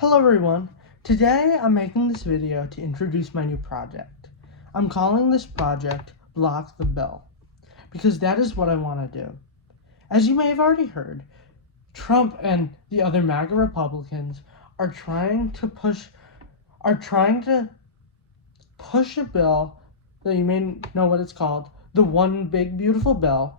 Hello everyone, today I'm making this video to introduce my new project. I'm calling this project BlockTheBill because that is what I want to do. As you may have already heard, Trump and the other MAGA Republicans are trying to push a bill that you may know what it's called, the One Big Beautiful Bill,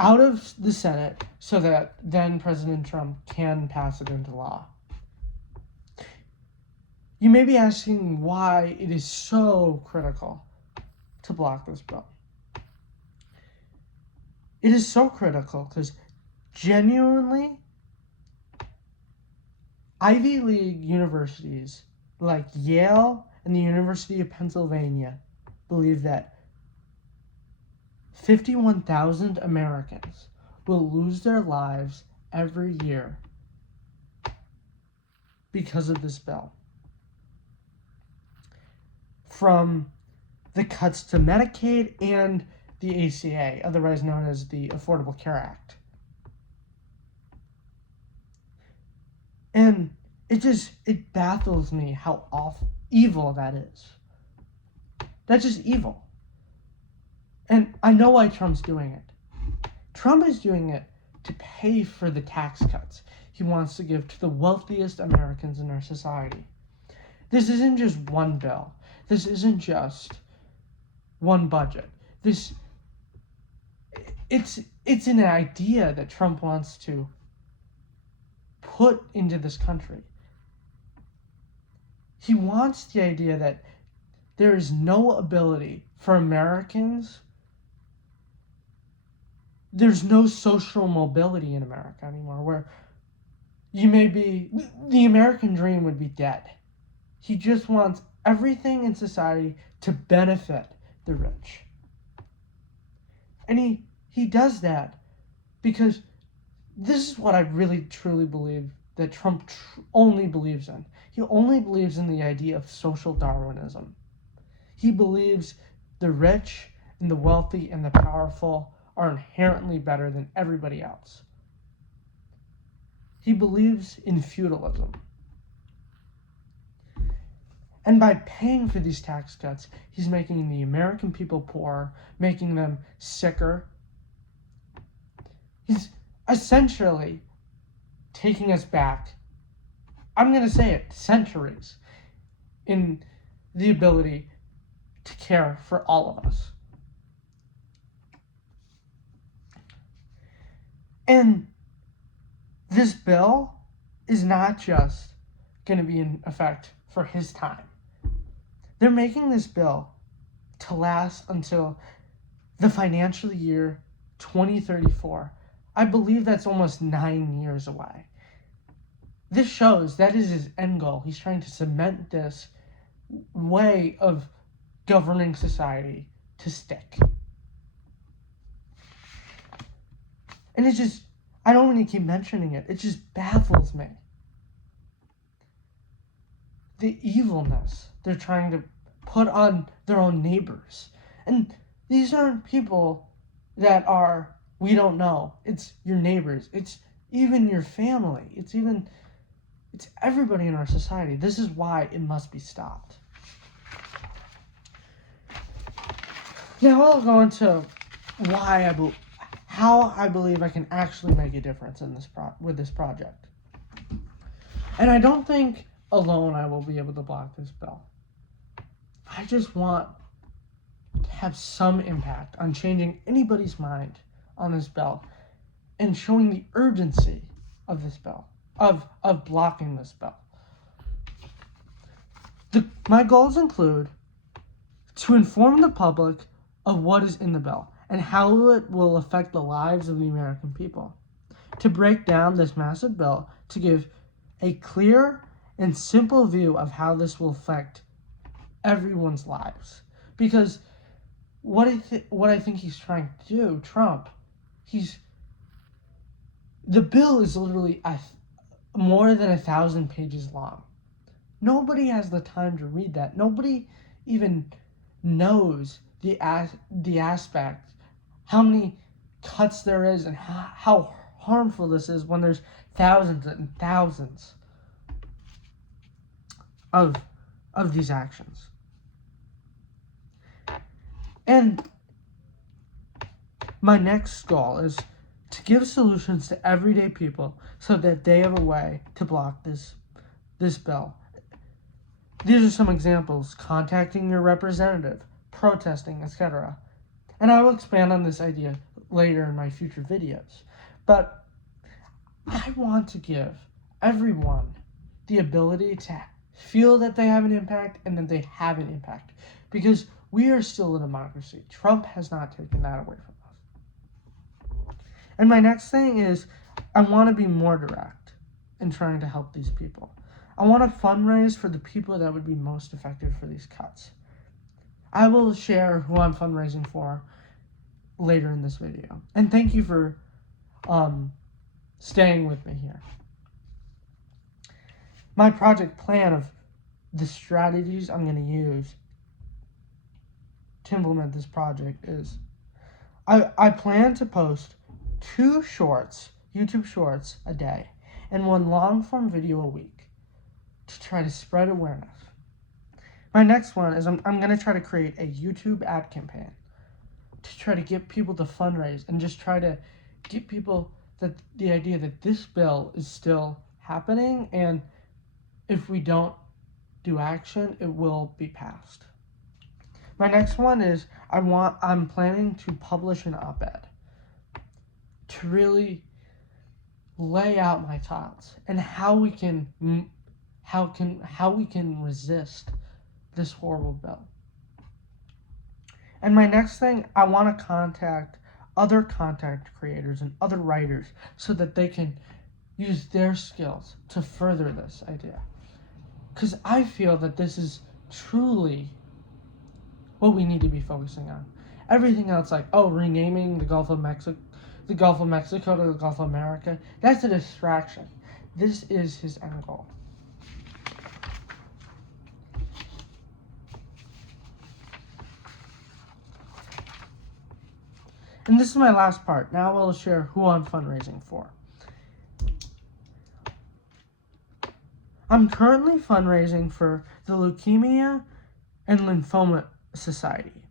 out of the Senate so that then President Trump can pass it into law. You may be asking why it is so critical to block this bill. It is so critical because genuinely, Ivy League universities like Yale and the University of Pennsylvania believe that 51,000 Americans will lose their lives every year because of this bill. From the cuts to Medicaid and the ACA, otherwise known as the Affordable Care Act. And it baffles me how evil that is. That's just evil. And I know why Trump's doing it. Trump is doing it to pay for the tax cuts he wants to give to the wealthiest Americans in our society. This isn't just one bill. This isn't just one budget. It's an idea that Trump wants to put into this country. He wants the idea that there is no ability for Americans. There's no social mobility in America anymore, where the American dream would be dead. He just wants everything in society to benefit the rich. And he does that because this is what I really truly believe that Trump only believes in. He only believes in the idea of social Darwinism. He believes the rich and the wealthy and the powerful are inherently better than everybody else. He believes in feudalism. And by paying for these tax cuts, he's making the American people poorer, making them sicker. He's essentially taking us back, I'm going to say it, centuries in the ability to care for all of us. And this bill is not just going to be in effect for his time. They're making this bill to last until the financial year 2034. I believe that's almost 9 years away. This shows that is his end goal. He's trying to cement this way of governing society to stick. And it's just, I don't want to keep mentioning it. It just baffles me. The evilness they're trying to put on their own neighbors. And these aren't people that we don't know. It's your neighbors. It's even your family. It's everybody in our society. This is why it must be stopped. Now I'll go into how I believe I can actually make a difference in with this project. And I don't think alone I will be able to block this bill. I just want to have some impact on changing anybody's mind on this bill and showing the urgency of this bill, of blocking this bill. My goals include to inform the public of what is in the bill and how it will affect the lives of the American people. To break down this massive bill, to give a clear and simple view of how this will affect everyone's lives. Because what I think he's trying to do, Trump, the bill is literally more than 1,000 pages long. Nobody has the time to read that. Nobody even knows the aspect, how many cuts there is, and how harmful this is when there's thousands and thousands of these actions. And my next goal is to give solutions to everyday people so that they have a way to block this bill. These are some examples: contacting your representative, protesting, etc. And I will expand on this idea later in my future videos. But I want to give everyone the ability to feel that they have an impact and that they have an impact, because we are still a democracy. Trump has not taken that away from us. And my next thing is, I want to be more direct in trying to help these people. I want to fundraise for the people that would be most affected for these cuts. I will share who I'm fundraising for later in this video. And thank you for staying with me here. My project plan of the strategies I'm going to use to implement this project is, I plan to post 2 shorts, YouTube shorts, a day, and 1 long-form video a week to try to spread awareness. My next one is I'm going to try to create a YouTube ad campaign to try to get people to fundraise and just try to get people the idea that this bill is still happening, and if we don't do action, it will be passed. My next one is I'm planning to publish an op-ed to really lay out my thoughts and how we can resist this horrible bill. And my next thing, I want to contact other content creators and other writers so that they can use their skills to further this idea. Because I feel that this is truly what we need to be focusing on. Everything else, like, renaming the Gulf of Mexico to the Gulf of America, that's a distraction. This is his end goal. And this is my last part. Now I'll share who I'm fundraising for. I'm currently fundraising for the Leukemia and Lymphoma Society.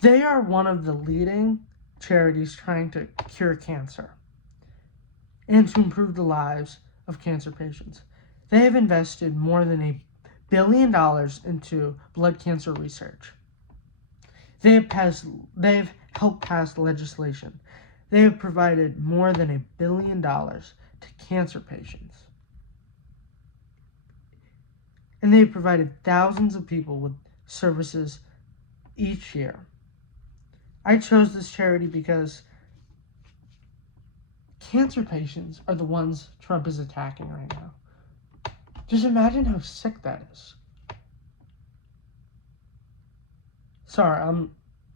They are one of the leading charities trying to cure cancer and to improve the lives of cancer patients. They have invested more than $1 billion into blood cancer research. They have helped pass legislation. They have provided more than $1 billion to cancer patients. And they have provided thousands of people with services each year. I chose this charity because cancer patients are the ones Trump is attacking right now. Just imagine how sick that is. Sorry,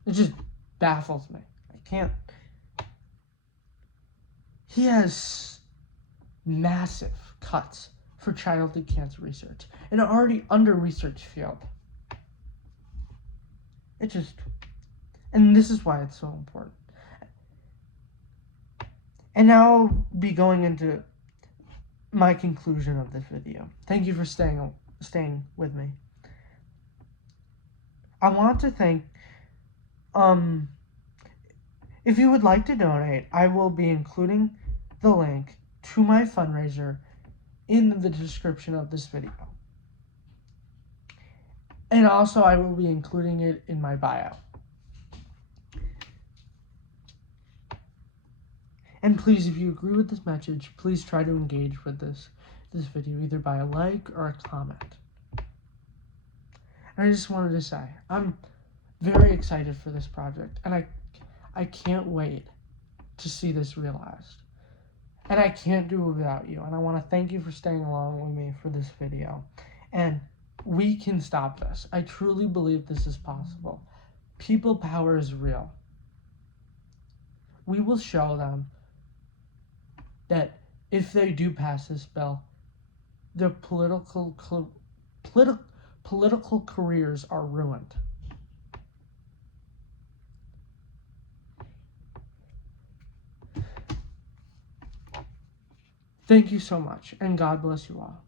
it just baffles me. I can't. He has massive cuts for childhood cancer research, an already under-researched field. And this is why it's so important. And now I'll be going into my conclusion of this video. Thank you for staying with me. I want to thank, if you would like to donate, I will be including the link to my fundraiser in the description of this video. And also I will be including it in my bio. And please, if you agree with this message, please try to engage with this video either by a like or a comment. And I just wanted to say, I'm very excited for this project, and I can't wait to see this realized. And I can't do it without you, and I want to thank you for staying along with me for this video. And we can stop this. I truly believe this is possible. People power is real. We will show them that if they do pass this bill, their political careers are ruined. Thank you so much, and God bless you all.